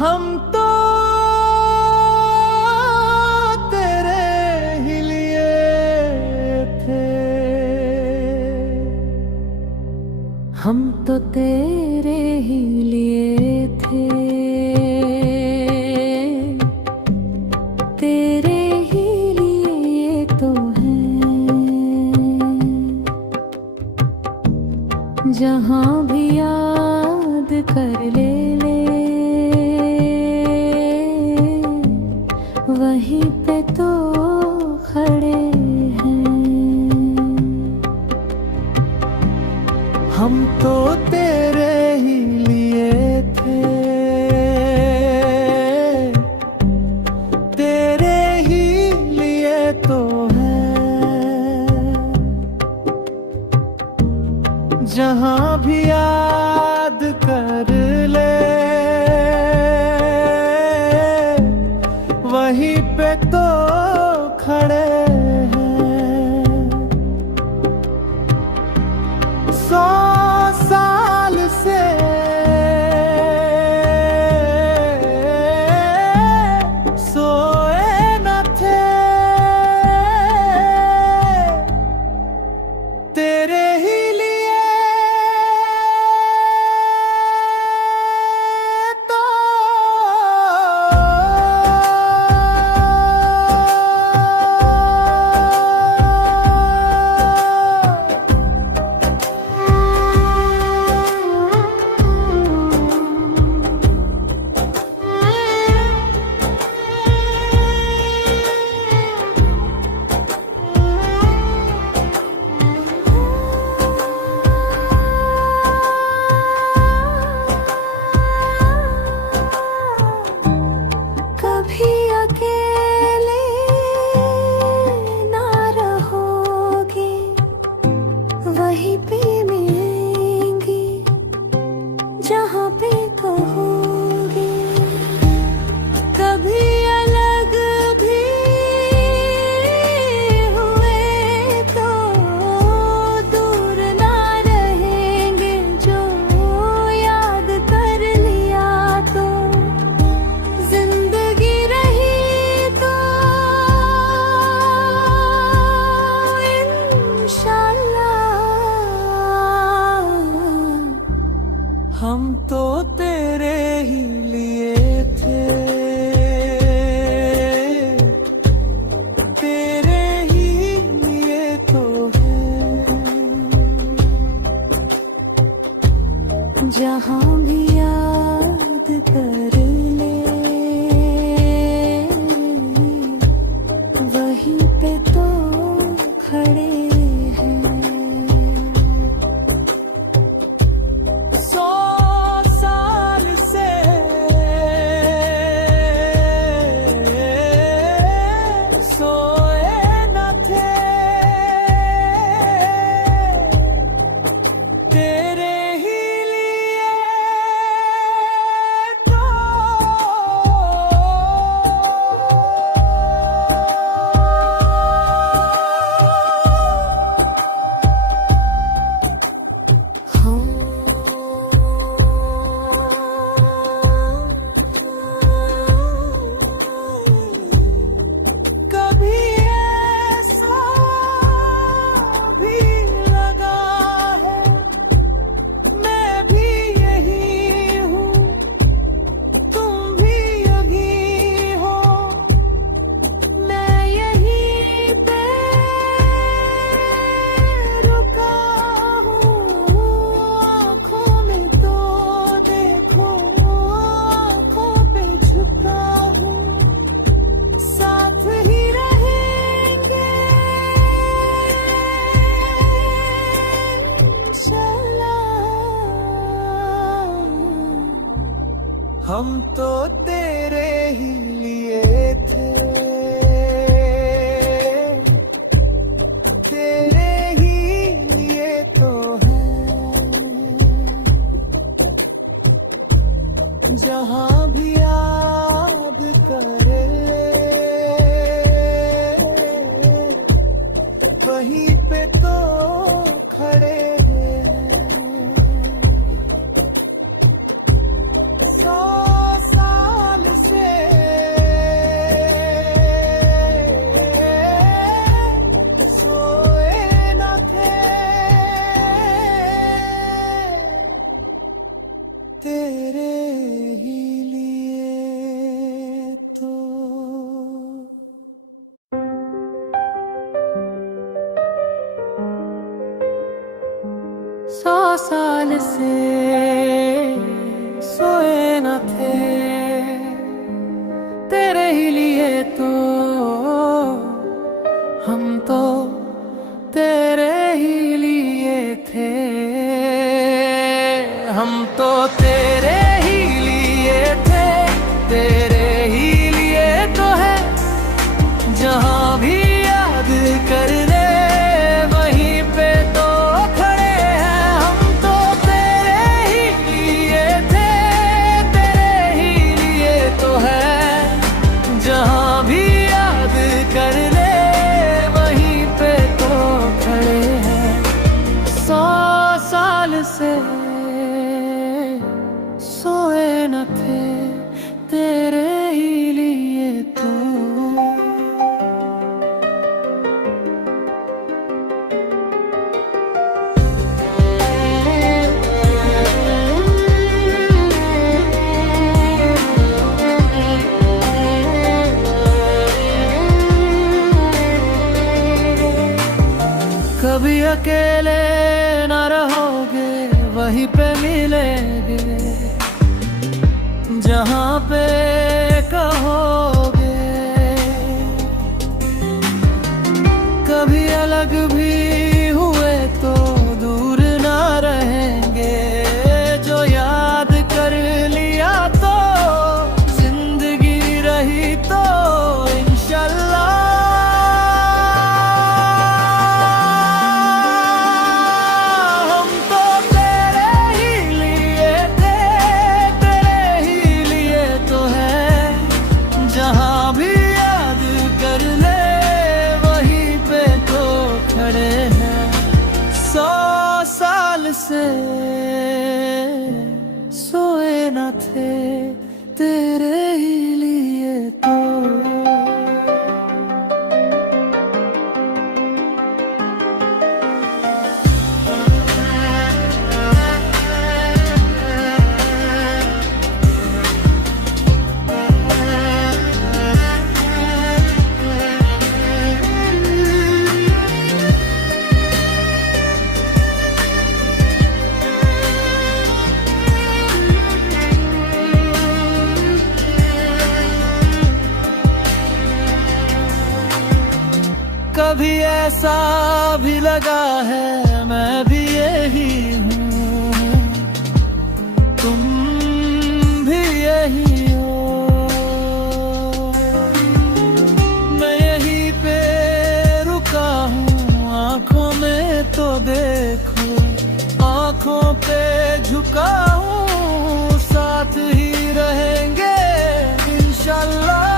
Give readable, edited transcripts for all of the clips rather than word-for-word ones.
हम तो तेरे ही लिए थे, हम तो तेरे ही लिए थे, तेरे ही लिए तो हैं। जहाँ भी याद कर ले वहीं पे तो खड़े हैं। हम तो तेरे ही लिए थे, तेरे ही लिए तो हैं। जहाँ भी याद कर ले वहीं पे तो खड़े हैं। 100 साल से सोए न थे, तेरे ही लिए तो। कभी अकेले ना रहोगे, वहीं पे मिलेंगे जहाँ पे कहोगे। कभी अलग भी हुए तो दूर ना रहेंगे, जो याद कर लिया तो जिंदगी रही तो इंशाअल्लाह। हम तो तेरे ही लिए थे, तेरे ही लिए तो हैं। जहाँ भी याद कर ले वहीं पे तो खड़े हैं। 100 साल से सोए न थे, तेरे ही लिए तो। कभी ऐसा भी लगा है मैं भी यही हूँ, तुम भी यही हो। मैं यहीं पे रुका हूँ, आँखों में तो देखो, आँखों पे झुका हूँ। साथ ही रहेंगे इंशाअल्लाह। हम तो तेरे ही लिए थे, तेरे ही लिए तो हैं। जहाँ भी याद करे वहीं पे तो खड़े हैं। 100 साल तेरे ही लिए तो। 100 साल से सोए न थे तेरे ही लिए तो, हम तो तेरे ही लिए थे। हम तो तेरे ही लिए थे, तेरे ही लिए तो है। जहाँ भी याद कर ले वहीं पे तो खड़े हैं। हम तो तेरे ही लिए थे, तेरे ही लिए तो है। जहाँ भी याद कर ले वहीं पे तो खड़े हैं। 100 साल से सोए न थे तेरे ही लिए तो। कभी अकेले न रहोगे, वहीं पे मिलेंगे जहाँ पे कहोगे। कभी अलग भी हुए तो दूर ना रहेंगे। जो याद कर लिया तो जिंदगी रही तो इंशाल्लाह। से सोए न थे तेरे ही लिए तो। कभी ऐसा भी लगा है मैं भी यही हूँ, तुम भी यही हो। मैं यहीं पे रुका हूँ, आंखों में तो देखो, आंखों पे झुका हूँ। साथ ही रहेंगे इंशाल्लाह।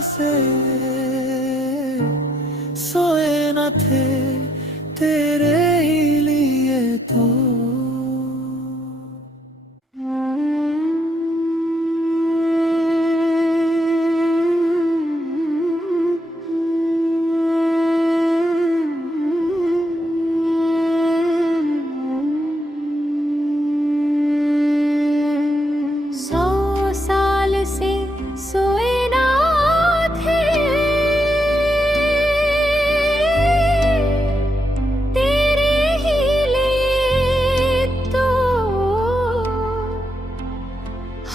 से सोए न थे तेरे ही लिए तो।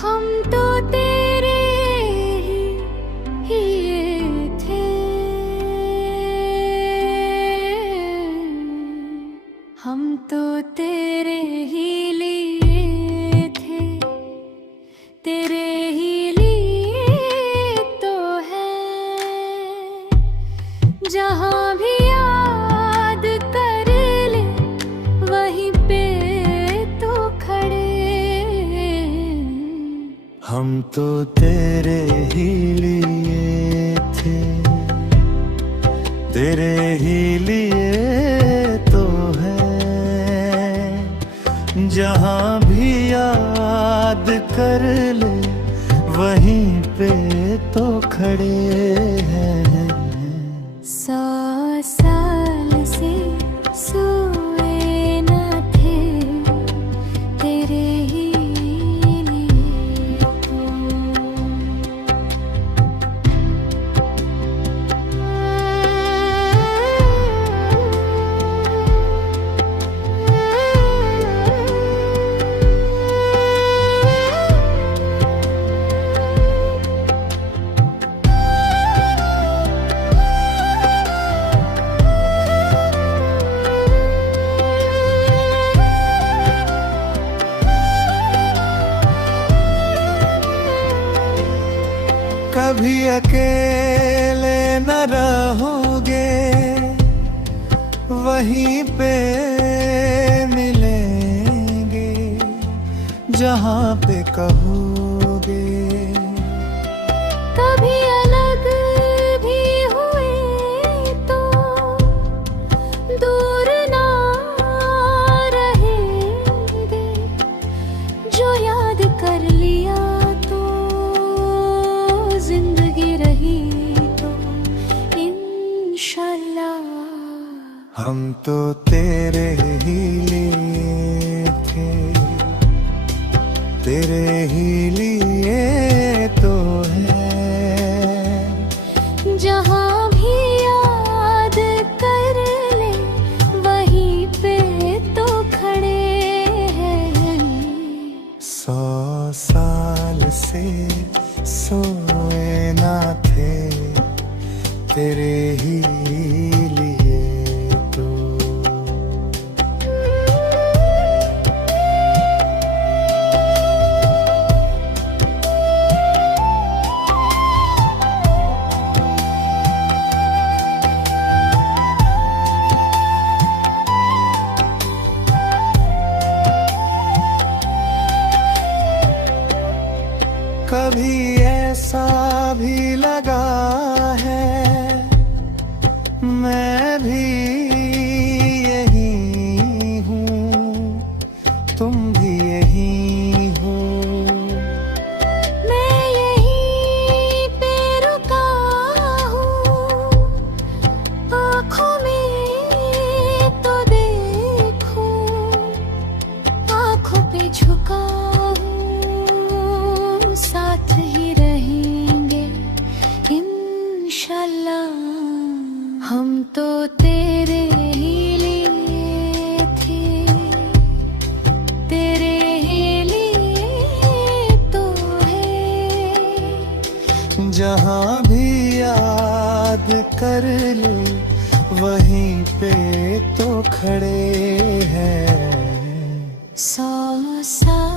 हम तो तेरे ही थे, हम तो तेरे ही लिए थे, तेरे ही लिए तो है। जहाँ भी याद कर ले वहीं पे तो खड़े। हम तो तेरे ही लिए थे, तेरे ही लिए तो कर ले, वहीं पे तो खड़े हैं। 100 साल से सोए न थे तेरे ही लिए तो। कभी अकेले न रहोगे, वहीं पे मिलेंगे जहाँ पे कहोगे। कभी अलग भी हुए तो दूर ना रहेंगे, जो याद कर लिया तो जिंदगी रही तो इंशाल्लाह। हम तो तेरे ही लिए थे, तेरे ही लिए तो है। जहाँ भी याद कर ले, वहीं पे तो खड़े हैं। 100 साल से सोए ना थे तेरे ही लिए तो। कभी ऐसा भी लगा है, मैं भी यही हूँ, तुम भी यही हो। मैं यहीं पे रुका हूँ, आँखों में तो देखो, आँखों पे झुका हूँ, साथ ही रहेंगे इंशाल्लाह। हम तो तेरे ही लिए थे, तेरे ही लिए तो है। जहाँ भी याद कर ले, वहीं पे तो खड़े हैं। 100 साल